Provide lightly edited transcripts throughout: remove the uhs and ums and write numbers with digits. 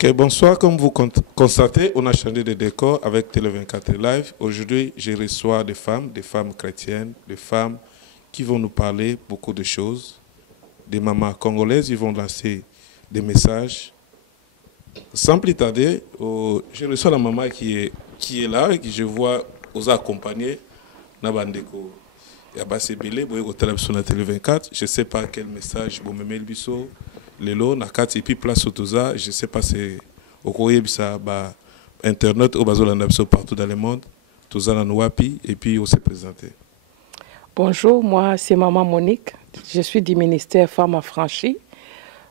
Ok, bonsoir. Comme vous constatez, on a changé de décor avec Télé24 Live. Aujourd'hui, je reçois des femmes chrétiennes, des femmes qui vont nous parler beaucoup de choses. Des mamans congolaises, ils vont lancer des messages. Sans plus tarder, je reçois la maman qui est là et que je vois aux accompagner. Nabandeko. Il y a Bassé Bélé, sur la Télé24. Je ne sais pas quel message vous me biso. Lelo, Nakati, et puis place au Toza. Je ne sais pas si au courrier, Internet, au Bazola, partout dans le monde. Toza Nanouapi, et puis on s'est présenté. Bonjour, moi c'est Maman Monique. Je suis du ministère Femmes Affranchies.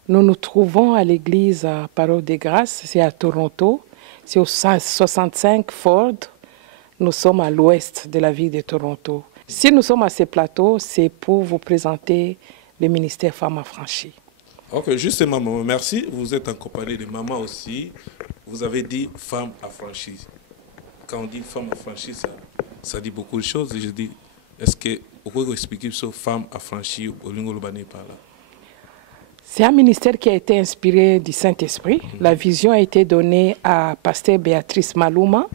Nous nous trouvons à l'église Parole des Grâces, c'est à Toronto. C'est au 65 Ford. Nous sommes à l'ouest de la ville de Toronto. Si nous sommes à ce plateau, c'est pour vous présenter le ministère Femmes Affranchies. Ok, justement, maman, merci. Vous êtes en compagnie de maman aussi. Vous avez dit femme affranchie. Quand on dit femme affranchie, ça dit beaucoup de choses. Et je dis, est-ce que vous pouvez expliquer sur femme affranchie au Lingolobane par là? C'est un ministère qui a été inspiré du Saint-Esprit. La vision a été donnée à pasteur Béatrice Maluma.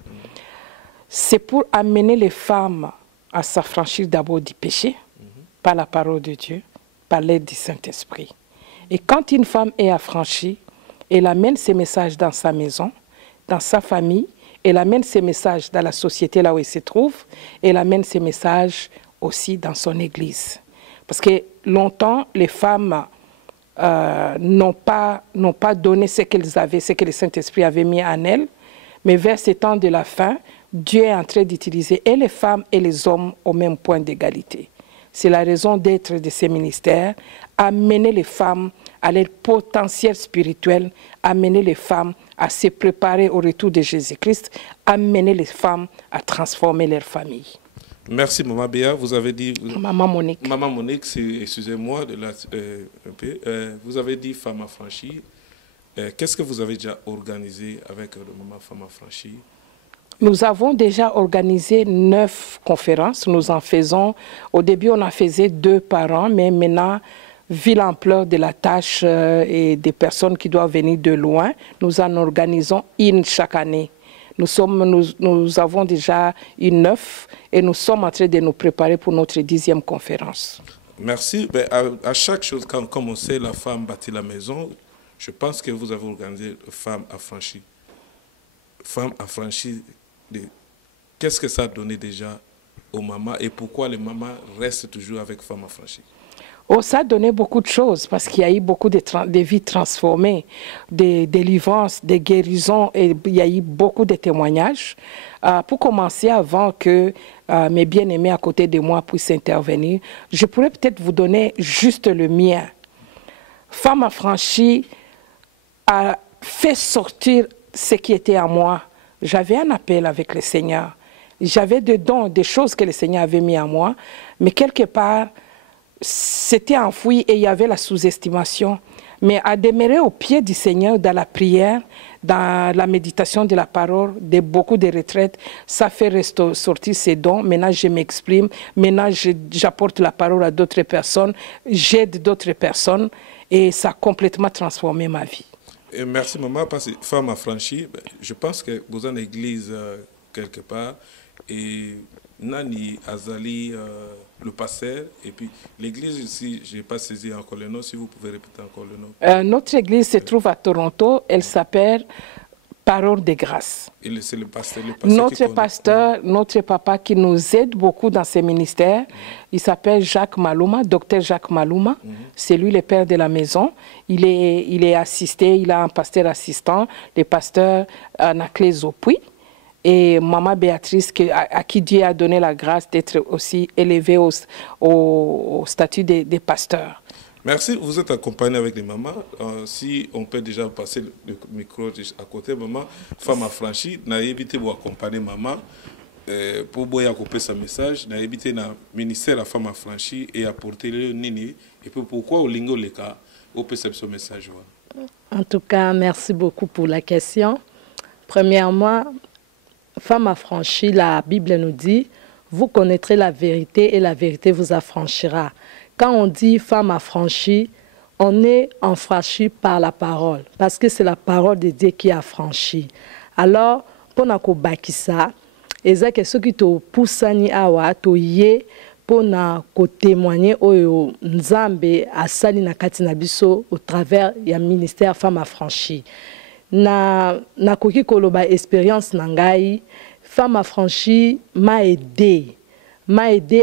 C'est pour amener les femmes à s'affranchir d'abord du péché, par la parole de Dieu, par l'aide du Saint-Esprit. Et quand une femme est affranchie, elle amène ses messages dans sa maison, dans sa famille, elle amène ses messages dans la société là où elle se trouve, elle amène ses messages aussi dans son église. Parce que longtemps, les femmes n'ont pas donné ce qu'elles avaient, ce que le Saint-Esprit avait mis en elles, mais vers ces temps de la fin, Dieu est en train d'utiliser et les femmes et les hommes au même point d'égalité. C'est la raison d'être de ces ministères, amener les femmes à leur potentiel spirituel, amener les femmes à se préparer au retour de Jésus-Christ, amener les femmes à transformer leur famille. Merci Maman Béa, vous avez dit... Maman Monique. Maman Monique, excusez-moi, vous avez dit femme affranchie. Qu'est-ce que vous avez déjà organisé avec le Maman Femme Affranchie? Nous avons déjà organisé 9 conférences. Nous en faisons, au début on en faisait 2 par an, mais maintenant, vu l'ampleur de la tâche et des personnes qui doivent venir de loin, nous en organisons une chaque année. Nous avons déjà une 9 et nous sommes en train de nous préparer pour notre 10e conférence. Merci. À chaque chose, comme on sait, la femme bâtit la maison, je pense que vous avez organisé Femmes Affranchies. Femmes Affranchies, qu'est-ce que ça a donné déjà aux mamans et pourquoi les mamans restent toujours avec Femmes Affranchies? Oh, ça a donné beaucoup de choses parce qu'il y a eu beaucoup de vies transformées, des délivrances, des guérisons et il y a eu beaucoup de témoignages. Pour commencer, avant que mes bien-aimés à côté de moi puissent intervenir, je pourrais peut-être vous donner juste le mien. Femmes Affranchies a fait sortir ce qui était à moi. J'avais un appel avec le Seigneur. J'avais des dons, des choses que le Seigneur avait mis en moi, mais quelque part, c'était enfoui et il y avait la sous-estimation. Mais à demeurer au pied du Seigneur, dans la prière, dans la méditation de la parole, de beaucoup de retraites, ça fait sortir ces dons. Maintenant, je m'exprime. Maintenant, j'apporte la parole à d'autres personnes. J'aide d'autres personnes et ça a complètement transformé ma vie. Et merci maman, parce que Femme Affranchie, je pense que vous avez une église quelque part et Nani Azali, le pasteur, et puis l'église ici, je n'ai pas saisi encore le nom, si vous pouvez répéter encore le nom. Notre église se trouve à Toronto, elle s'appelle Parole des Grâces. C'est le pasteur notre pasteur, notre papa qui nous aide beaucoup dans ces ministères, il s'appelle Jacques Maluma, docteur Jacques Maluma. C'est lui le père de la maison. Il est assisté, il a un pasteur assistant, le pasteur Anaclès Zopui. Et Maman Béatrice, à qui Dieu a donné la grâce d'être aussi élevée au statut des pasteurs. Merci, vous êtes accompagné avec des mamans. Si on peut déjà passer le micro à côté, maman, Femme Affranchie, n'a évité de vous accompagner maman pour vous accompagner ce message, n'a évité le ministère de la Femme Affranchie et apporter le nini. Et puis pourquoi au lingo le cas, vous percevez ce message? En tout cas, merci beaucoup pour la question. Premièrement, Femme Affranchie, la Bible nous dit, vous connaîtrez la vérité et la vérité vous affranchira. Quand on dit femme affranchie, on est enfranchi par la parole, parce que c'est la parole de Dieu qui a franchi. Alors, pour nous bakisa, ezake soki to pusani awa to ye pour nous témoigner oyo nzambe asali na kati na biso au travers ya ministère Femmes Affranchies. Na koki koloba expérience nangai, Femmes Affranchies m'a aidé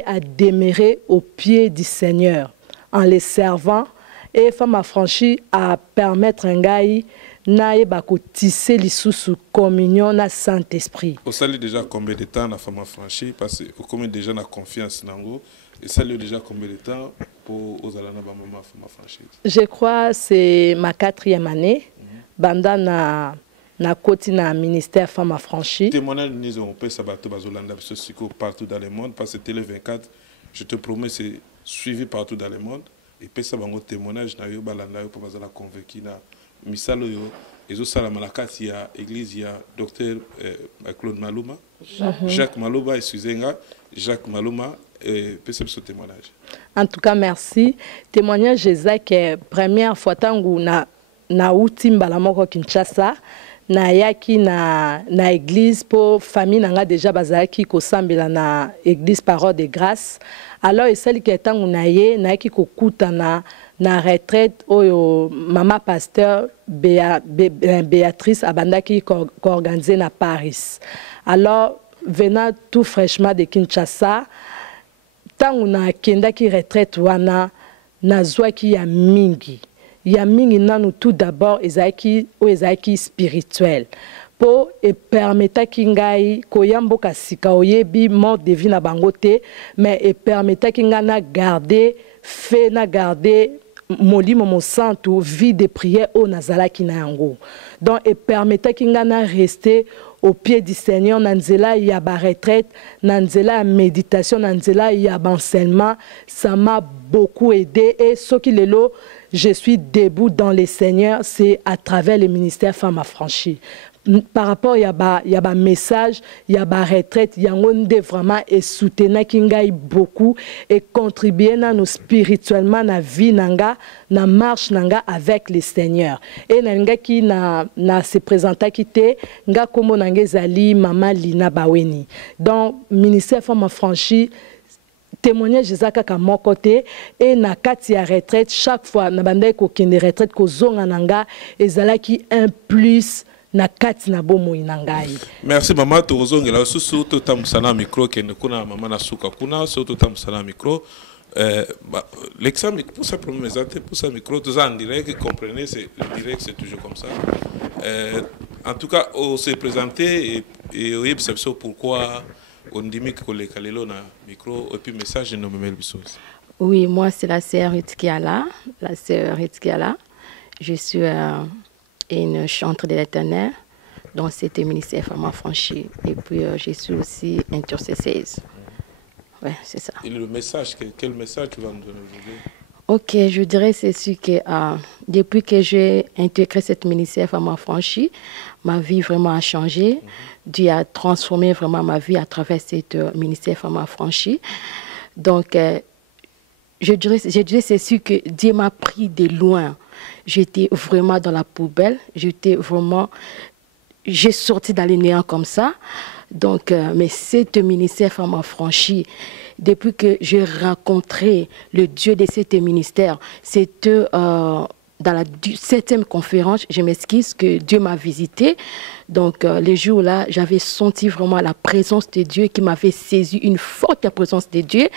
à demeurer au pied du Seigneur en les servant, et Femmes Affranchies à permettre ngai na tisser les sous communion na Saint-Esprit. Vous savez déjà combien de temps la Femme Affranchie, parce que combien déjà na confiance nango, et ça lui déjà combien de temps pour aux alana ba maman Femme Affranchie? Je crois c'est ma 4e année. Banda na koti na ministère Femmes Affranchies. Témoignage nous on peut sabato bazolanda partout dans le monde, parce que Télé 24, je te promets, c'est suivi partout dans le monde, et puis ça bango témoignage na yo balanda yo pour bazala convaincu na misalo yo ezo sala malakati ya église ya docteur Claude Maluma, Jacques Maluma, excusez-moi, Jacques Maluma, et peut ce témoignage. En tout cas, merci. Témoignage Jacques, première fois tangu na uti mbala moko Kinshasa, na yaki na église pour famille nanga déjà bazaki ko sambela na église Parole de Grâce. Alors esali ke tangu na yaki ko kutana na retraite oyo mama pasteur Béatrice abandaki ko organiser na Paris. Alors venant tout fraîchement de Kinshasa, tangu na kendaki retraite wana nazwaki ya mingi nanu tout d'abord ezaki spirituel po e permeta kingai koyamboka sika oyebi mort de vie na bangote, mais e permeta kinga na garder molimo mo santo vie de prière au nazalaki na yango. Donc e permeta kinga na rester au pied du Seigneur, nanzela ya ba retraite, nanzela ya méditation, nanzela ya enseignement, ça m'a beaucoup aidé. Et ce qui est là, je suis debout dans le Seigneur, c'est à travers le ministère Femmes Affranchies. Par rapport il y a ba message, il y a ba retraite, il y a vraiment et soutenir kingai beaucoup et contribuer na nous spirituellement na vie nanga na marche nanga avec le Seigneur. Et nanga qui na se présenta kité nga komo nanga zali mama Lina Baweni. Donc ministère Femmes Affranchies témoignage Jezaka ka mon côté et na kati ya retraite chaque fois na bandai ko kende retraite ko zonga nanga ezalaki un plus na kati na bomo inangai. Merci maman tozongela susu totamusana micro kende kuna mama na suka kuna so totamusana micro l'examen pour ça pour me présenter pour ça micro tous en direct comprenez c'est direct c'est toujours comme ça. En tout cas on s'est présenté et oui c'est pourquoi on dit que les kalelo na micro et puis message no memel bisos. Oui, moi c'est la sœur Ritkiala, je suis une chantre de l'Éternel dans cette ministère Femmes Affranchies. Et puis, je suis aussi intercesseuse. Ouais, c'est ça. Et le message, quel message tu vas nous donner aujourd'hui? Ok, je dirais c'est sûr que depuis que j'ai intégré cette ministère Femmes Affranchies, ma vie vraiment a changé. Dieu a transformé vraiment ma vie à travers cette ministère Femmes Affranchies. Donc, je dirais c'est sûr que Dieu m'a pris de loin. J'étais vraiment dans la poubelle. J'ai sorti dans les néants comme ça. Donc, mais cette ministère Femmes Affranchies, depuis que j'ai rencontré le Dieu de cet ministère, c'était dans la 7e conférence, je m'excuse, que Dieu m'a visité. Donc, les jours-là, j'avais senti vraiment la présence de Dieu qui m'avait saisi, une forte présence de Dieu.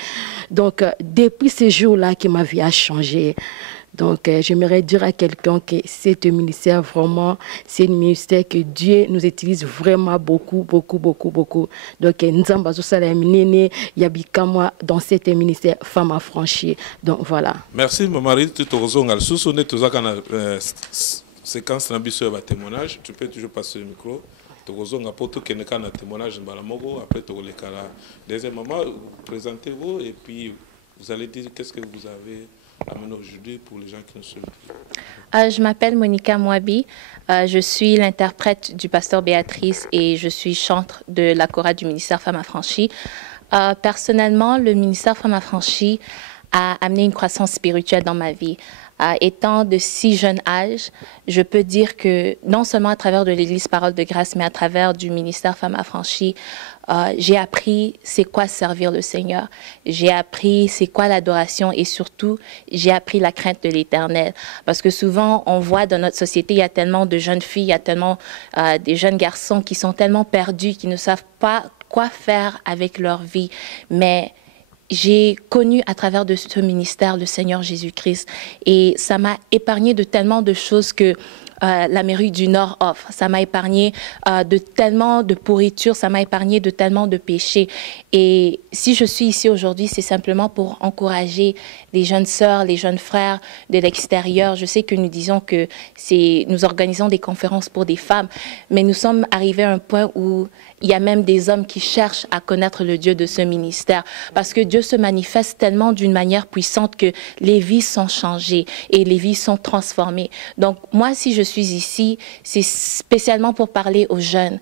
Donc, depuis ces jours-là, que ma vie a changé. Donc, j'aimerais dire à quelqu'un que c'est un ministère vraiment, c'est un ministère que Dieu nous utilise vraiment beaucoup. Donc, Nzamba Zosalamine, Yabikama dans cet ministère Femmes Affranchies. Donc, voilà. Merci, Marie. Tu te rejoins. Sous tu as séquence d'ambition et témoignage. Tu peux toujours passer le micro. Tu rejoins pour tout qui est un témoignage de Balamogo. Après, tu les cas. Deuxièmement, présentez-vous et puis vous allez dire qu'est-ce que vous avez aujourd'hui pour les gens qui nous suivent. Je m'appelle Monica Mouabi, je suis l'interprète du pasteur Béatrice et je suis chantre de la chorale du ministère Femmes Affranchies. Personnellement, le ministère Femmes Affranchies a amené une croissance spirituelle dans ma vie. Étant de si jeune âge, je peux dire que non seulement à travers de l'Église Parole de Grâce, mais à travers du ministère Femmes Affranchies, j'ai appris c'est quoi servir le Seigneur. J'ai appris c'est quoi l'adoration et surtout, j'ai appris la crainte de l'Éternel. Parce que souvent, on voit dans notre société, il y a tellement de jeunes filles, il y a tellement des jeunes garçons qui sont tellement perdus, qui ne savent pas quoi faire avec leur vie. Mais j'ai connu à travers de ce ministère le Seigneur Jésus-Christ et ça m'a épargné de tellement de choses que l'Amérique du Nord offre. Ça m'a épargné de tellement de pourriture, ça m'a épargné de tellement de péchés. Et si je suis ici aujourd'hui, c'est simplement pour encourager les jeunes sœurs, les jeunes frères de l'extérieur. Je sais que nous disons que nous organisons des conférences pour des femmes, mais nous sommes arrivés à un point où il y a même des hommes qui cherchent à connaître le Dieu de ce ministère parce que Dieu se manifeste tellement d'une manière puissante que les vies sont changées et les vies sont transformées. Donc moi, si je suis ici, c'est spécialement pour parler aux jeunes,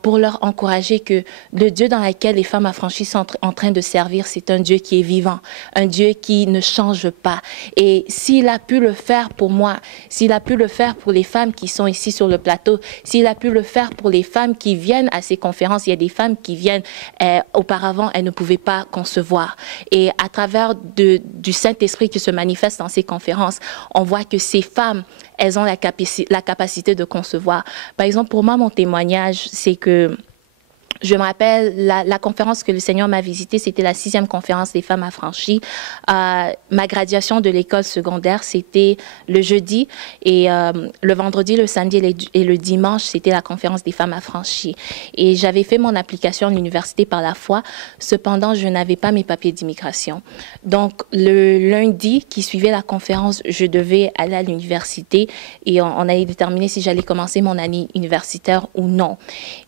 pour leur encourager que le Dieu dans lequel les femmes affranchies sont en train de servir, c'est un Dieu qui est vivant, un Dieu qui ne change pas. Et s'il a pu le faire pour moi, s'il a pu le faire pour les femmes qui sont ici sur le plateau, s'il a pu le faire pour les femmes qui viennent à ces conférences, il y a des femmes qui viennent, auparavant, elles ne pouvaient pas concevoir. Et à travers du Saint-Esprit qui se manifeste dans ces conférences, on voit que ces femmes, elles ont la capacité de concevoir. Par exemple, pour moi, mon témoignage, c'est que je me rappelle, la conférence que le Seigneur m'a visitée, c'était la 6e conférence des femmes affranchies. Ma graduation de l'école secondaire, c'était le jeudi et le vendredi, le samedi et le dimanche, c'était la conférence des femmes affranchies. Et j'avais fait mon application à l'université par la foi. Cependant, je n'avais pas mes papiers d'immigration. Donc, le lundi qui suivait la conférence, je devais aller à l'université et on allait déterminer si j'allais commencer mon année universitaire ou non.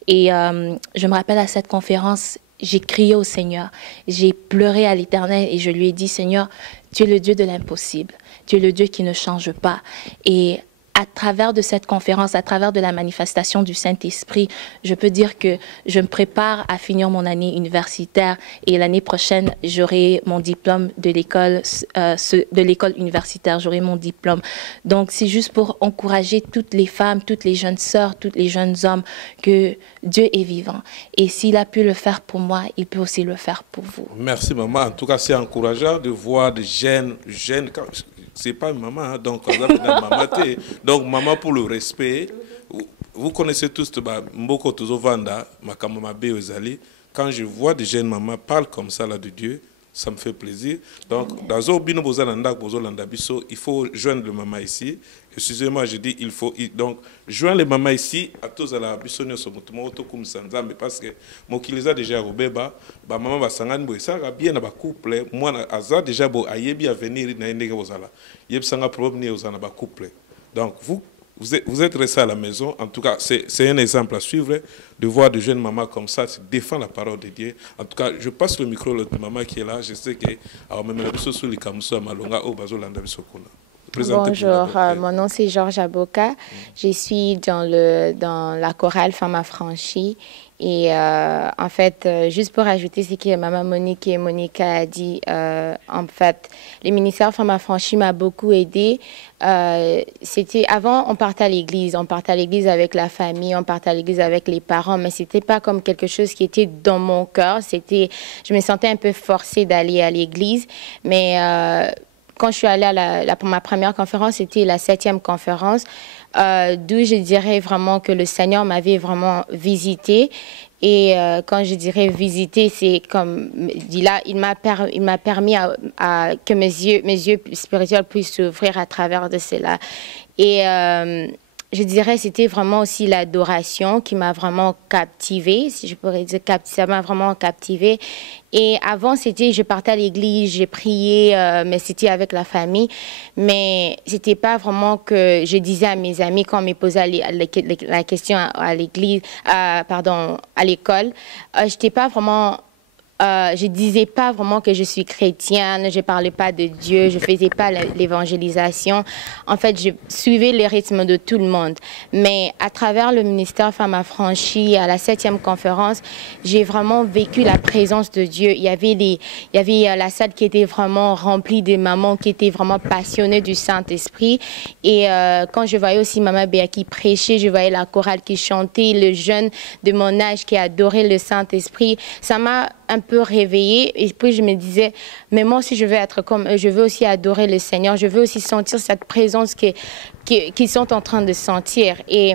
Et je me rappelle à cette conférence, j'ai crié au Seigneur, j'ai pleuré à l'Éternel et je lui ai dit, Seigneur, tu es le Dieu de l'impossible, tu es le Dieu qui ne change pas. Et à travers de cette conférence, à travers de la manifestation du Saint-Esprit, je peux dire que je me prépare à finir mon année universitaire et l'année prochaine, j'aurai mon diplôme de l'école universitaire, j'aurai mon diplôme. Donc, c'est juste pour encourager toutes les femmes, toutes les jeunes sœurs, tous les jeunes hommes que Dieu est vivant. Et s'il a pu le faire pour moi, il peut aussi le faire pour vous. Merci, maman. En tout cas, c'est encourageant de voir des jeunes c'est pas maman, hein, donc maman pour le respect. Vous connaissez tous Mboko Tozovanda, Makamama Beozali. Quand je vois des jeunes mamans parlent comme ça là de Dieu, ça me fait plaisir. Donc, dans Zobino Bozalanda, il faut joindre le maman ici. Excusez-moi, je dis il faut. Donc, joindre les mamans ici, à tous à la Bissonio Somotomo, Tokum Sanzambe, parce que mon qui les a déjà robeba, maman va s'engager, ça va bien à ma couple. Moi, Aza déjà, ayebi à venir, n'a pas de yeb sanga problème aux en couple. Donc, vous êtes restés à la maison. En tout cas, c'est un exemple à suivre de voir de jeunes mamans comme ça qui défendent la parole de Dieu. En tout cas, je passe le micro à l'autre maman qui est là. Je sais que bonjour, mon nom c'est Georges Aboka. Je suis dans la chorale Femmes Affranchies. Et en fait, juste pour ajouter ce que Maman Monique et Monica a dit, en fait, le ministère Femmes Affranchies m'a beaucoup aidé. C'était avant, on partait à l'église avec la famille, on partait à l'église avec les parents, mais c'était pas comme quelque chose qui était dans mon cœur. Je me sentais un peu forcée d'aller à l'église, mais quand je suis allée pour ma première conférence, c'était la 7e conférence. D'où je dirais vraiment que le Seigneur m'avait vraiment visité. Et quand je dirais visiter, c'est comme dit là, il m'a permis que mes yeux spirituels puissent s'ouvrir à travers de cela. Et je dirais c'était vraiment aussi l'adoration qui m'a vraiment captivée, si je pourrais dire, ça m'a vraiment captivée. Et avant, je partais à l'église, j'ai prié, mais c'était avec la famille. Mais c'était pas vraiment que je disais à mes amis quand on me posait la question à l'église, à l'école, j'étais pas vraiment je disais pas vraiment que je suis chrétienne, je parlais pas de Dieu, je faisais pas l'évangélisation. En fait, je suivais le rythme de tout le monde. Mais à travers le ministère Femmes Affranchies, à la 7e conférence, j'ai vraiment vécu la présence de Dieu. Il y avait la salle qui était vraiment remplie de mamans qui étaient vraiment passionnées du Saint-Esprit. Et quand je voyais aussi Maman Béa qui prêchait, je voyais la chorale qui chantait, le jeune de mon âge qui adorait le Saint-Esprit, ça m'a un peu réveillée. Et puis je me disais, mais moi aussi je veux être comme eux, je veux aussi adorer le Seigneur, je veux aussi sentir cette présence qu'ils sont en train de sentir. Et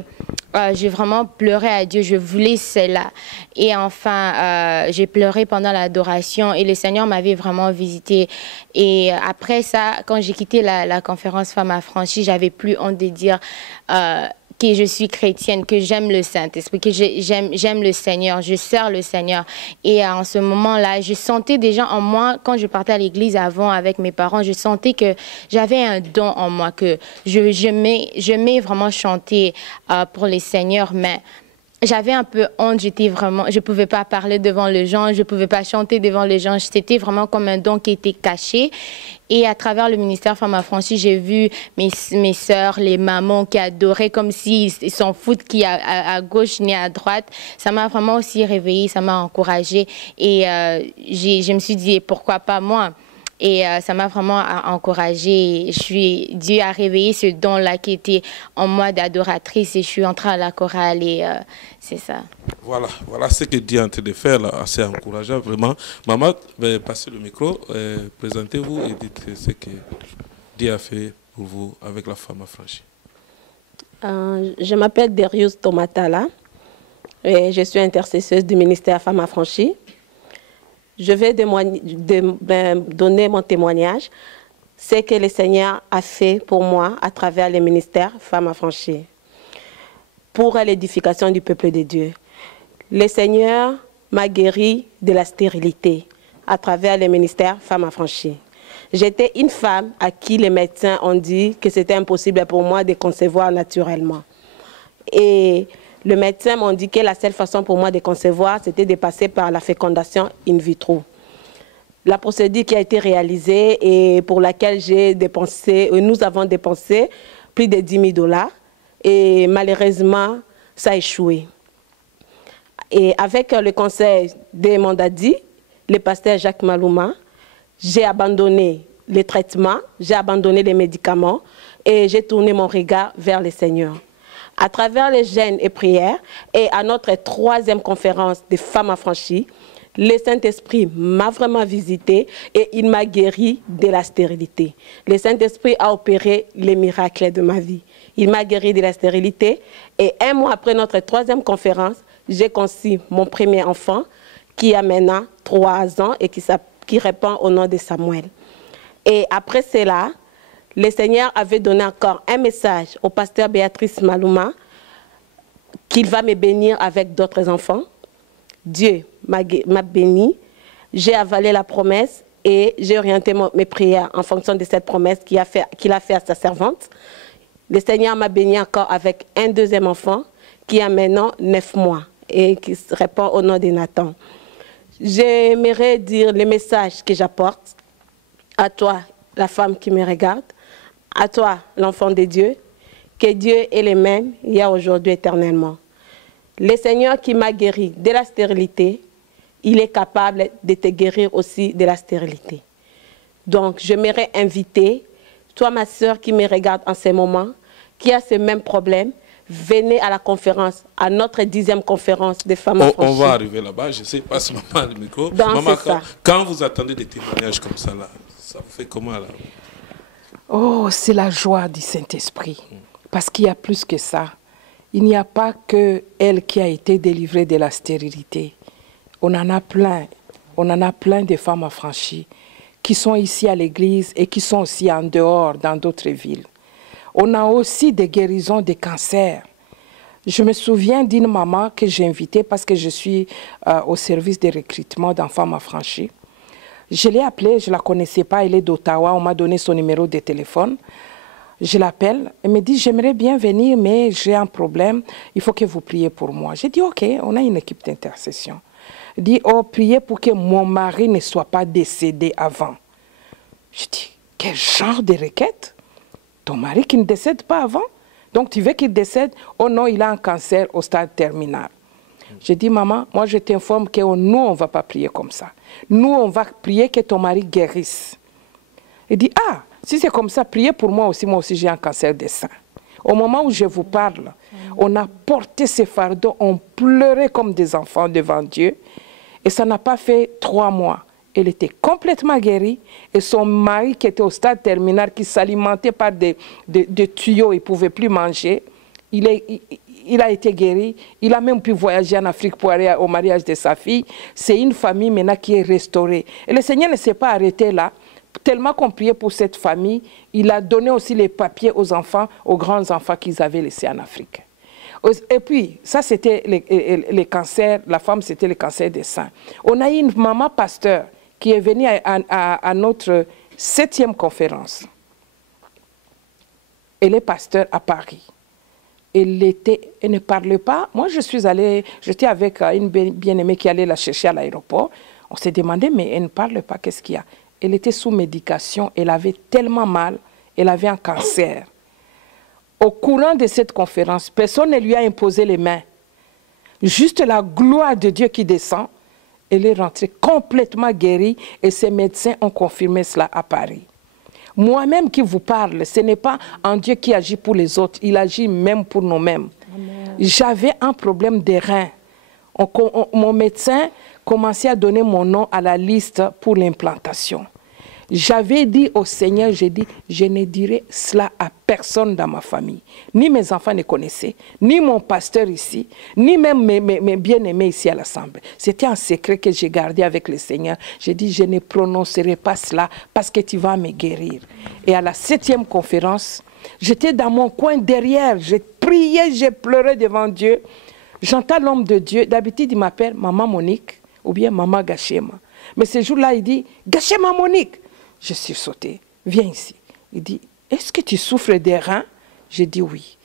j'ai vraiment pleuré à Dieu, je voulais cela. Et enfin, j'ai pleuré pendant l'adoration et le Seigneur m'avait vraiment visité. Et après ça, quand j'ai quitté la conférence Femmes Affranchies, j'avais plus honte de dire que je suis chrétienne, que j'aime le Saint-Esprit, que j'aime le Seigneur, je sers le Seigneur. Et en ce moment-là, je sentais déjà en moi, quand je partais à l'église avant avec mes parents, je sentais que j'avais un don en moi, que j'aimais vraiment chanter pour le Seigneur, mais j'avais un peu honte, je pouvais pas parler devant les gens, je pouvais pas chanter devant les gens, c'était vraiment comme un don qui était caché. Et à travers le ministère Femmes Affranchies, j'ai vu mes sœurs, les mamans qui adoraient comme s'ils s'en foutent qui à gauche ni à droite. Ça m'a vraiment aussi réveillée, ça m'a encouragée et je me suis dit pourquoi pas moi. Et ça m'a vraiment encouragée. Dieu a réveillé ce don-là qui était en moi d'adoratrice et je suis entrée à la chorale et c'est ça. Voilà ce que Dieu est en train de faire, là, assez encourageant, vraiment. Maman, passez le micro, présentez-vous et dites ce que Dieu a fait pour vous avec la Femme Affranchie. Je m'appelle Derius Tomatala et je suis intercesseuse du ministère Femmes Affranchies. Je vais donner mon témoignage, ce que le Seigneur a fait pour moi à travers le ministère Femmes Affranchies, pour l'édification du peuple de Dieu. Le Seigneur m'a guéri de la stérilité à travers le ministère Femmes Affranchies. J'étais une femme à qui les médecins ont dit que c'était impossible pour moi de concevoir naturellement. Et le médecin m'a dit que la seule façon pour moi de concevoir, c'était de passer par la fécondation in vitro. La procédure qui a été réalisée et pour laquelle nous avons dépensé plus de 10 000 $. Et malheureusement, ça a échoué. Et avec le conseil de mon daddy, le pasteur Jacques Malouma, j'ai abandonné les traitements, j'ai abandonné les médicaments et j'ai tourné mon regard vers le Seigneur. À travers les jeûnes et prières et à notre 3e conférence des Femmes Affranchies, le Saint-Esprit m'a vraiment visité et il m'a guéri de la stérilité. Le Saint-Esprit a opéré les miracles de ma vie. Il m'a guéri de la stérilité et 1 mois après notre 3e conférence, j'ai conçu mon premier enfant qui a maintenant 3 ans et qui répond au nom de Samuel. Et après cela, le Seigneur avait donné encore un message au pasteur Béatrice Malouma qu'il va me bénir avec d'autres enfants. Dieu m'a béni, j'ai avalé la promesse et j'ai orienté mes prières en fonction de cette promesse qu'il a fait à sa servante. Le Seigneur m'a béni encore avec un 2e enfant qui a maintenant 9 mois et qui répond au nom de Nathan. J'aimerais dire le message que j'apporte à toi, la femme qui me regarde, à toi, l'enfant de Dieu, que Dieu est le même hier, aujourd'hui, éternellement. Le Seigneur qui m'a guéri de la stérilité, il est capable de te guérir aussi de la stérilité. Donc, j'aimerais inviter, toi, ma soeur qui me regarde en ce moment, qui a ce même problème, venez à la conférence, à notre 10e conférence des Femmes Affranchies. On va arriver là-bas, je sais pas si maman a le micro. Maman, quand vous attendez des témoignages comme ça, là, ça vous fait comment là? Oh, c'est la joie du Saint-Esprit. Parce qu'il y a plus que ça. Il n'y a pas que elle qui a été délivrée de la stérilité. On en a plein. On en a plein de femmes affranchies qui sont ici à l'église et qui sont aussi en dehors, dans d'autres villes. On a aussi des guérisons de cancer. Je me souviens d'une maman que j'ai invitée parce que je suis au service de recrutement d'enfants affranchis. Je l'ai appelée, je ne la connaissais pas, elle est d'Ottawa, on m'a donné son numéro de téléphone. Je l'appelle, elle me dit, j'aimerais bien venir, mais j'ai un problème, il faut que vous priez pour moi. J'ai dit, ok, on a une équipe d'intercession. Il dit, oh, priez pour que mon mari ne soit pas décédé avant. Je dis, quel genre de requête? Ton mari qui ne décède pas avant? Donc tu veux qu'il décède? Oh non, il a un cancer au stade terminal. Je dis, maman, moi je t'informe que nous, on ne va pas prier comme ça. Nous, on va prier que ton mari guérisse. Il dit, ah, si c'est comme ça, priez pour moi aussi j'ai un cancer des seins. Au moment où je vous parle, on a porté ces fardeaux, on pleurait comme des enfants devant Dieu. Et ça n'a pas fait 3 mois. Elle était complètement guérie. Et son mari qui était au stade terminal, qui s'alimentait par des tuyaux, il ne pouvait plus manger, il a été guéri. Il a même pu voyager en Afrique pour aller au mariage de sa fille. C'est une famille maintenant qui est restaurée. Et le Seigneur ne s'est pas arrêté là. Tellement qu'on priait pour cette famille, il a donné aussi les papiers aux enfants, aux grands-enfants qu'ils avaient laissés en Afrique. Et puis, ça c'était les cancers, la femme c'était le cancer des seins. On a eu une maman pasteur qui est venue à notre 7e conférence. Elle est pasteur à Paris. Elle ne parlait pas. Moi, j'étais avec une bien-aimée qui allait la chercher à l'aéroport. On s'est demandé, mais elle ne parle pas, qu'est-ce qu'il y a? Elle était sous médication, elle avait tellement mal, elle avait un cancer. Au courant de cette conférence, personne ne lui a imposé les mains. Juste la gloire de Dieu qui descend, elle est rentrée complètement guérie et ses médecins ont confirmé cela à Paris. Moi-même qui vous parle, ce n'est pas un Dieu qui agit pour les autres, il agit même pour nous-mêmes. J'avais un problème des reins. Mon médecin commençait à donner mon nom à la liste pour l'implantation. J'avais dit au Seigneur, j'ai dit, je ne dirai cela à personne dans ma famille. Ni mes enfants ne connaissaient, ni mon pasteur ici, ni même mes bien-aimés ici à l'Assemblée. C'était un secret que j'ai gardé avec le Seigneur. J'ai dit, je ne prononcerai pas cela parce que tu vas me guérir. Et à la 7e conférence, j'étais dans mon coin derrière, j'ai prié, j'ai pleuré devant Dieu. J'entends l'homme de Dieu, d'habitude il m'appelle Maman Monique ou bien Maman Gachema. Mais ce jour-là, il dit, Gachema Monique. Je suis sautée, viens ici. Il dit, est-ce que tu souffres des reins? J'ai dit oui.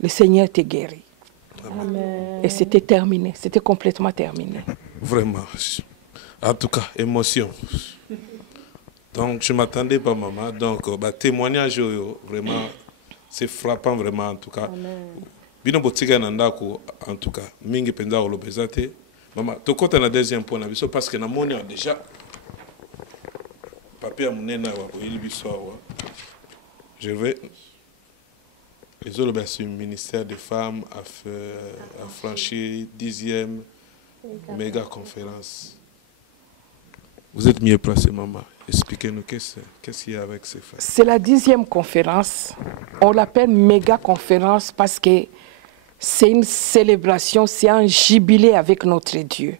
Le Seigneur t'a guéri. Amen. Et c'était terminé, c'était complètement terminé. Vraiment. En tout cas, émotion. Donc, je ne m'attendais pas, maman. Donc, témoignage, vraiment, c'est frappant, vraiment, en tout cas. Bino botika nandako, en tout cas. Mingi penda olobezate. Maman, tu comptes la deuxième point, parce que na moni déjà. Papier Mounena, je vais. Les autres, c'est le ministère des Femmes a franchi 10e méga conférence. Vous êtes mieux placé, maman. Expliquez-nous qu'est-ce qu'il y a avec ces femmes. C'est la 10e conférence. On l'appelle méga conférence parce que c'est une célébration, c'est un jubilé avec notre Dieu.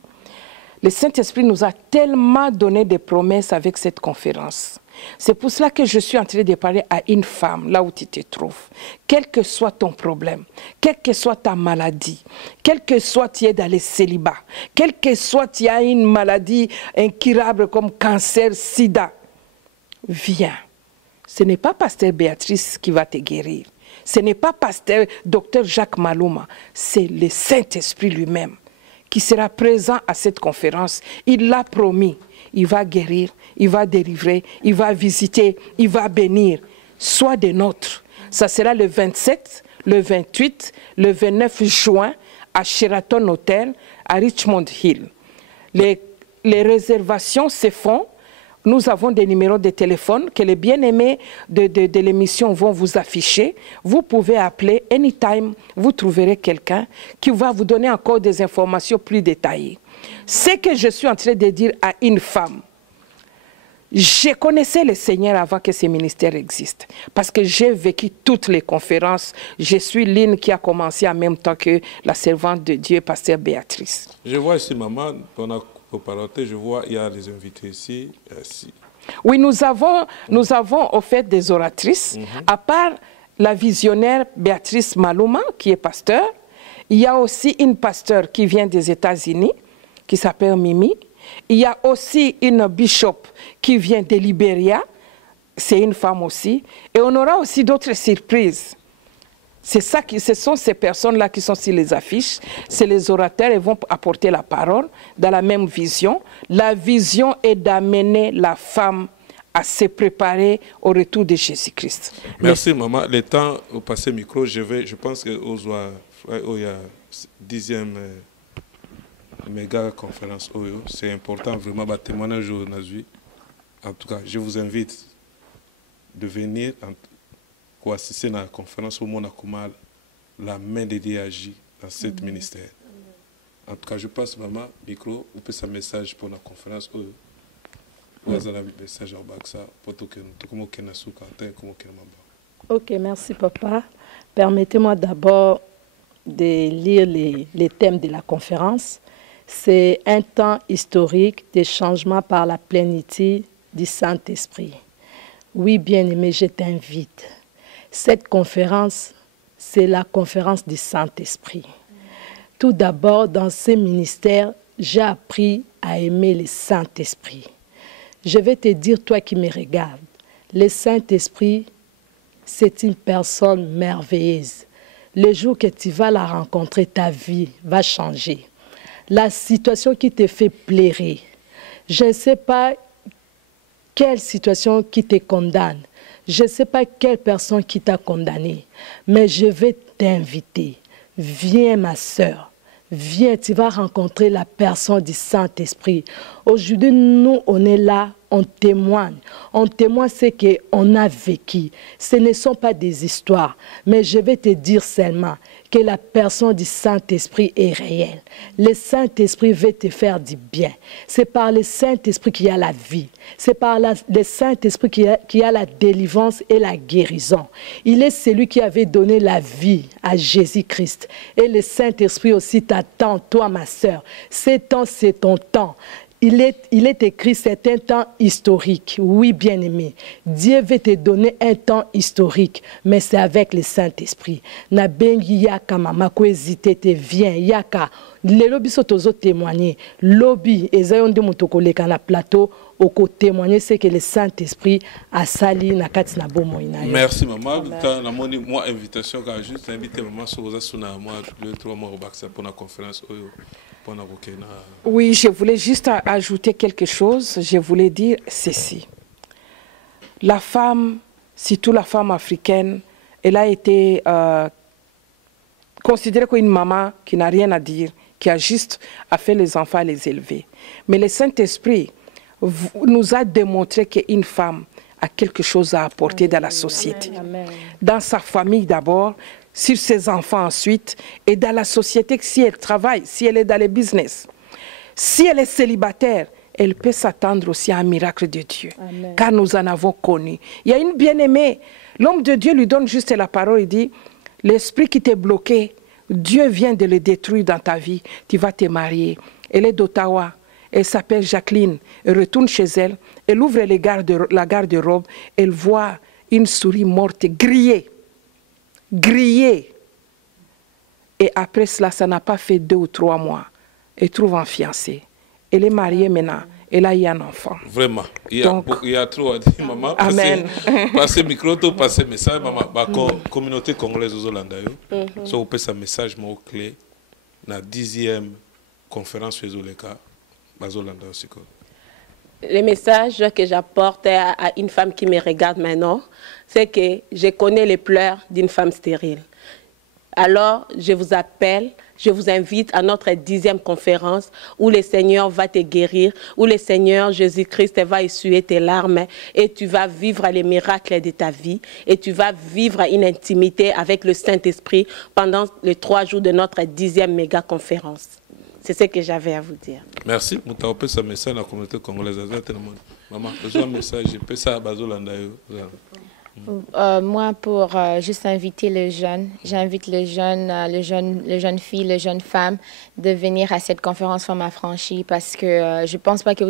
Le Saint-Esprit nous a tellement donné des promesses avec cette conférence. C'est pour cela que je suis en train de parler à une femme, là où tu te trouves. Quel que soit ton problème, quelle que soit ta maladie, quel que soit tu es dans le célibat, quel que soit tu as une maladie incurable comme cancer, sida, viens. Ce n'est pas pasteur Béatrice qui va te guérir. Ce n'est pas pasteur docteur Jacques Malouma. C'est le Saint-Esprit lui-même qui sera présent à cette conférence. Il l'a promis. Il va guérir, il va délivrer, il va visiter, il va bénir. Sois des nôtres. Ça sera le 27, le 28, le 29 juin à Sheraton Hotel, à Richmond Hill. Les réservations se font. Nous avons des numéros de téléphone que les bien-aimés de l'émission vont vous afficher. Vous pouvez appeler anytime. Vous trouverez quelqu'un qui va vous donner encore des informations plus détaillées. Ce que je suis en train de dire à une femme, je connaissais le Seigneur avant que ce ministère existe. Parce que j'ai vécu toutes les conférences. Je suis l'une qui a commencé en même temps que la servante de Dieu, pasteur Béatrice. Je vois ici, maman, je vois, il y a des invités ici. Oui, nous avons au fait des oratrices. À part la visionnaire Béatrice Malouma, qui est pasteur, il y a aussi une pasteur qui vient des États-Unis, qui s'appelle Mimi. Il y a aussi une bishop qui vient de Libéria, c'est une femme aussi. Et on aura aussi d'autres surprises. C'est ça ce sont ces personnes-là qui sont sur les affiches. C'est les orateurs, ils vont apporter la parole dans la même vision. La vision est d'amener la femme à se préparer au retour de Jésus-Christ. Merci, maman. Le temps au passé micro, je pense que il y a 10e méga conférence. C'est important, vraiment, bah, témoignage au Nazui. En tout cas, je vous invite de venir pour assister à la conférence au monde à la main de Dieu agit dans ce ministère. En tout cas, je passe, maman, micro, ou peut un message pour la conférence. Ok, merci papa. Permettez-moi d'abord de lire les thèmes de la conférence. C'est un temps historique de changement par la plénitude du Saint-Esprit. Oui, bien-aimé, je t'invite. Cette conférence, c'est la conférence du Saint-Esprit. Tout d'abord, dans ce ministère, j'ai appris à aimer le Saint-Esprit. Je vais te dire, toi qui me regardes, le Saint-Esprit, c'est une personne merveilleuse. Le jour que tu vas la rencontrer, ta vie va changer. La situation qui te fait pleurer, je ne sais pas quelle situation qui te condamne, je ne sais pas quelle personne qui t'a condamné, mais je vais t'inviter. Viens ma sœur, viens, tu vas rencontrer la personne du Saint-Esprit. Aujourd'hui, nous, on est là, on témoigne. On témoigne ce qu'on a vécu. Ce ne sont pas des histoires, mais je vais te dire seulement que la personne du Saint-Esprit est réelle. Le Saint-Esprit veut te faire du bien. C'est par le Saint-Esprit qu'il y a la vie. C'est par le Saint-Esprit qu'il y a la délivrance et la guérison. Il est celui qui avait donné la vie à Jésus-Christ. Et le Saint-Esprit aussi t'attend, toi ma sœur. Ce temps, c'est ton temps. Il est écrit, c'est un temps historique. Oui, bien-aimé. Dieu veut te donner un temps historique, mais c'est avec le Saint-Esprit. Na bengi yaka mama ko hésiter te viens yaka. Le lobby sotozo témoigner. Lobby ezayonde mutokoleka na plateau oko témoigner c'est que le Saint-Esprit a sali na kati na bomo ina. Merci maman. Na moni moi invitation ka juste inviter maman soza suna moi 2-3 mois au Baksa pour la conférence oyo. Oui, je voulais juste ajouter quelque chose. Je voulais dire ceci. La femme, surtout la femme africaine, elle a été considérée comme une maman qui n'a rien à dire, qui a juste à faire les enfants, à les élever. Mais le Saint-Esprit nous a démontré qu'une femme a quelque chose à apporter dans la société. Amen. Dans sa famille d'abord, sur ses enfants ensuite, et dans la société, si elle travaille, si elle est dans le business, si elle est célibataire, elle peut s'attendre aussi à un miracle de Dieu. Amen. Car nous en avons connu. Il y a une bien-aimée, l'homme de Dieu lui donne juste la parole, il dit, l'esprit qui t'est bloqué, Dieu vient de le détruire dans ta vie, tu vas te marier. Elle est d'Ottawa, elle s'appelle Jacqueline, elle retourne chez elle, elle ouvre la garde-robe, elle voit une souris morte grillée. Grillée. Et après cela, ça n'a pas fait 2 ou 3 mois. Elle trouve un fiancé. Elle est mariée maintenant. Elle a eu un enfant. Vraiment. Il y a trop à dire, maman. Amen. Passer le micro, passer message, maman. La communauté congolaise aux Hollandais. Ça, vous passe un message mot clé. La 10e conférence chez Oleka. Les Hollandais aussi. Le message que j'apporte à une femme qui me regarde maintenant, c'est que je connais les pleurs d'une femme stérile. Alors, je vous appelle, je vous invite à notre 10e conférence où le Seigneur va te guérir, où le Seigneur Jésus-Christ va essuyer tes larmes et tu vas vivre les miracles de ta vie et tu vas vivre une intimité avec le Saint-Esprit pendant les 3 jours de notre 10e méga conférence. C'est ce que j'avais à vous dire. Merci. Je vais faire un message à la communauté congolaise. Maman, je un message. Je peux ça à Bazolanda. Moi, pour juste inviter les jeunes, j'invite les jeunes filles, les jeunes femmes de venir à cette conférence Femmes Affranchies parce que je ne pense pas que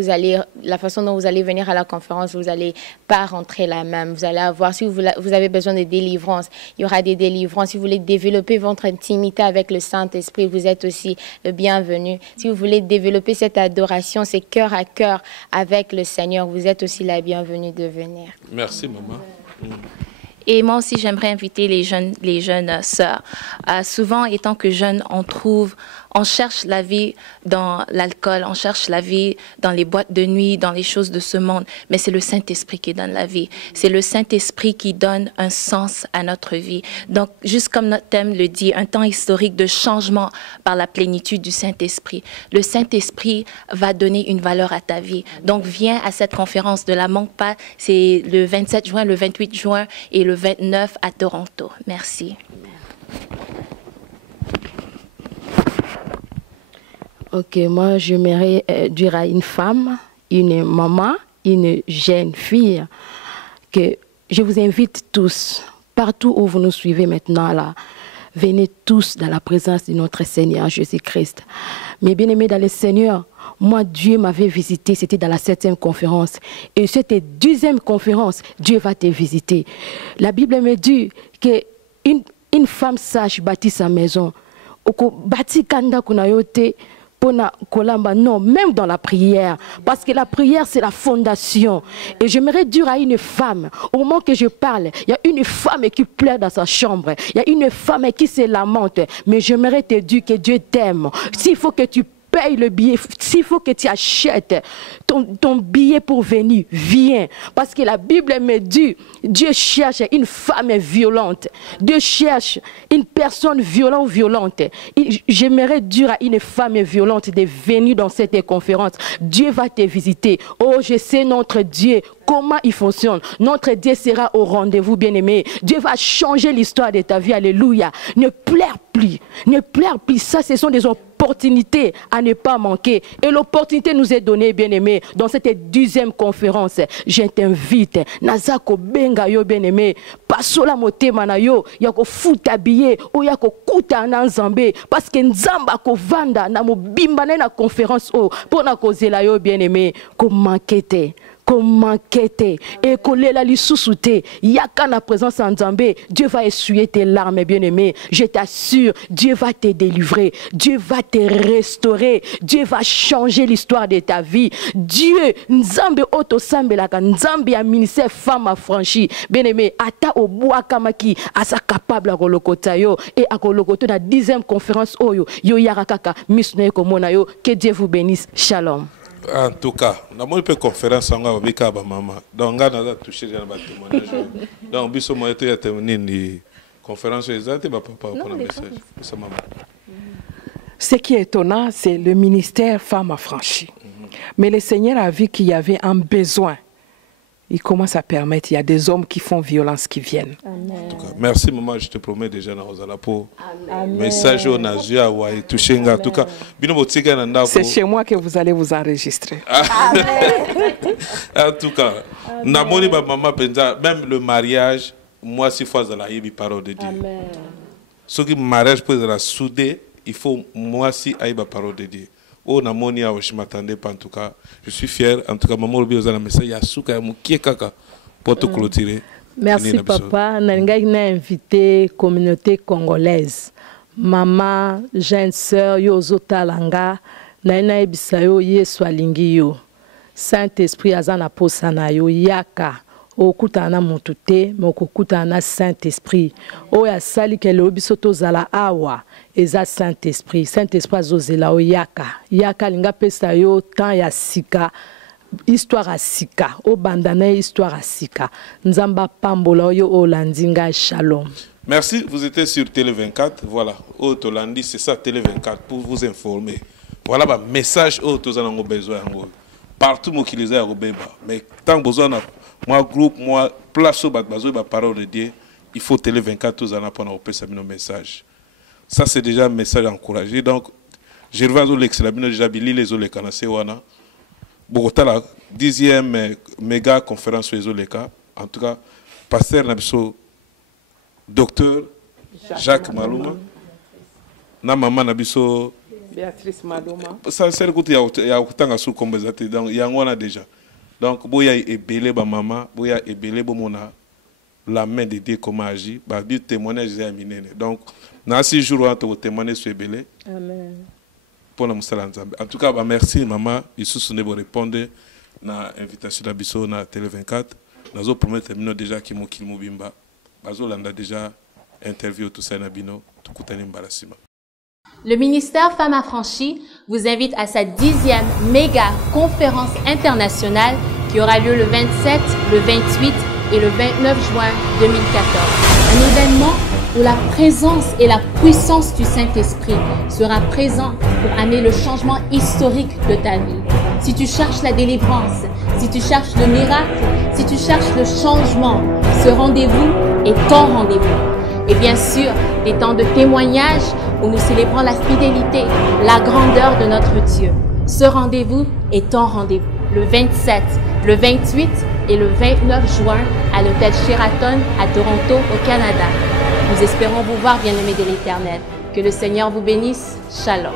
la façon dont vous allez venir à la conférence, vous n'allez pas rentrer la même. Vous allez avoir, si vous avez besoin de délivrance, il y aura des délivrances. Si vous voulez développer votre intimité avec le Saint-Esprit, vous êtes aussi le bienvenu. Si vous voulez développer cette adoration, c'est cœur à cœur avec le Seigneur, vous êtes aussi la bienvenue de venir. Merci, maman. Et moi aussi, j'aimerais inviter les jeunes sœurs. Souvent, étant que jeunes, on cherche la vie dans l'alcool, on cherche la vie dans les boîtes de nuit, dans les choses de ce monde. Mais c'est le Saint-Esprit qui donne la vie. C'est le Saint-Esprit qui donne un sens à notre vie. Donc, juste comme notre thème le dit, un temps historique de changement par la plénitude du Saint-Esprit. Le Saint-Esprit va donner une valeur à ta vie. Donc, viens à cette conférence, ne la manque pas. C'est le 27 juin, le 28 juin et le 29 à Toronto. Merci. Ok, moi j'aimerais dire à une femme, une maman, une jeune fille, que je vous invite tous, partout où vous nous suivez maintenant là, venez tous dans la présence de notre Seigneur Jésus-Christ. Mais bien aimés dans le Seigneur, moi Dieu m'avait visité, c'était dans la 7e conférence. Et cette 10e conférence, Dieu va te visiter. La Bible me dit qu'une femme sage bâtit sa maison. Bâti kanda kunayote. Non, même dans la prière, parce que la prière c'est la fondation. Et j'aimerais dire à une femme, au moment que je parle, il y a une femme qui pleure dans sa chambre, il y a une femme qui se lamente, mais j'aimerais te dire que Dieu t'aime. S'il faut que tu payes le billet, s'il faut que tu achètes ton billet pour venir, viens. Parce que la Bible me dit, Dieu cherche une femme violente. Dieu cherche une personne violente. J'aimerais dire à une femme violente de venir dans cette conférence. Dieu va te visiter. Oh, je sais notre Dieu, comment il fonctionne. Notre Dieu sera au rendez-vous, bien-aimé. Dieu va changer l'histoire de ta vie. Alléluia. Ne pleure plus. Ne pleure plus. Ça, ce sont des opportunités à ne pas manquer. Et l'opportunité nous est donnée, bien-aimé, dans cette 10e conférence. Je t'invite. Nazako benga yo, bien-aimé. Pasola motema na yo. Yako futa billet. Ou yako kuta na nzambe. Parce que nzamba ko vanda na mo bimbane na conférence o. Pour na kozela yo, bien-aimé. Ko mankete. Comment qu'était et coller la lissousouté, yaka na présence en Zambé, Dieu va essuyer tes larmes, bien-aimé. Je t'assure, Dieu va te délivrer, Dieu va te restaurer, Dieu va changer l'histoire de ta vie. Dieu, Nzambe Oto Sambelaka, Nzambe a ministère femme affranchie, bien-aimé, ata au bois kamaki, asa capable à kolokota yo et à kolokoto na 10e conférence oyo, yo yarakaka, misne komona yo, que Dieu vous bénisse. Shalom. En tout cas, dans mon conférence, on a vu que maman. Donc, on a touché dans le témoignage. Donc, biso mo été terminé ni conférence exacte, papa pour le message. Ce qui est étonnant, c'est le ministère Femmes Affranchies. Mais le Seigneur a vu qu'il y avait un besoin. Il commence à permettre, il y a des hommes qui font violence qui viennent. Amen. En tout cas, merci maman, je te promets déjà dans Rosalapo. Message au Nazia ou touché en tout cas. C'est chez moi que vous allez vous enregistrer. En tout cas, namoni ba maman penza même le mariage, moi si fois de la yebi parole de Dieu. Amen. Ce qui mariage peut être soudé, il faut moi si aïba parole de Dieu. Oh, namoni a je m'attendais pas en tout cas. Je suis fier. En tout cas, maman le bien message ya suka mukie kaka pour te clôturer. Merci papa. Nalinga ina invité communauté congolaise. Maman, jeune sœur yo zotalanga na ina ebisa yo Yesu alingi yo. Saint-Esprit azana posana yo yaka. Okutana mutu te mokokutana Saint-Esprit oya sali ke lobi soto zala awa eza Saint-Esprit azozela oyaka yaka linga pesa yo temps ya sika histoire à sika o bandana histoire à sika nzamba pambola yo olandinga. Shalom. Merci, vous étiez sur Télé 24, voilà. Au Tolandi, c'est ça Télé 24 pour vous informer. Voilà bah message au tozanango besoin partout mo qui les a mais tant besoin moi groupe moi place au bazo ba parole de Dieu, il faut Télé 24 tous en apprendre au passer nos messages. Ça c'est déjà un message encouragé. Donc je reviens aux l'excellent déjà bili les ole kanase wana. Bogota la 10e méga conférence sur les oleka. En tout cas, pasteur nabiso docteur Jacques Maluma. Na maman nabiso Béatrice Maluma. Ça c'est le côté ya okutanga sous kombezate donc yangwana déjà. Donc, boya ebele ba maman, boya ebele bo mona la main de Dieu comment agir, ba bi témoignage ya minene. Donc, na 6 jours on te témoigner sur ebele. Amen. Pour la musala nzambe. En tout cas, ba merci maman, Isusu ne bo répondre na invitation d'Abisso na Télé 24. Nazo promettre mino déjà ki mo bimba. bazolanda déjà interview tout ça nabino tukutani mbalasima. Le ministère Femmes Affranchies vous invite à sa 10e méga conférence internationale qui aura lieu le 27, le 28 et le 29 juin 2014. Un événement où la présence et la puissance du Saint-Esprit sera présent pour amener le changement historique de ta vie. Si tu cherches la délivrance, si tu cherches le miracle, si tu cherches le changement, ce rendez-vous est ton rendez-vous. Et bien sûr, des temps de témoignage où nous célébrons la fidélité, la grandeur de notre Dieu. Ce rendez-vous est ton rendez-vous. Le 27, le 28 et le 29 juin à l'hôtel Sheraton à Toronto, au Canada. Nous espérons vous voir, bien-aimés de l'Éternel. Que le Seigneur vous bénisse. Shalom.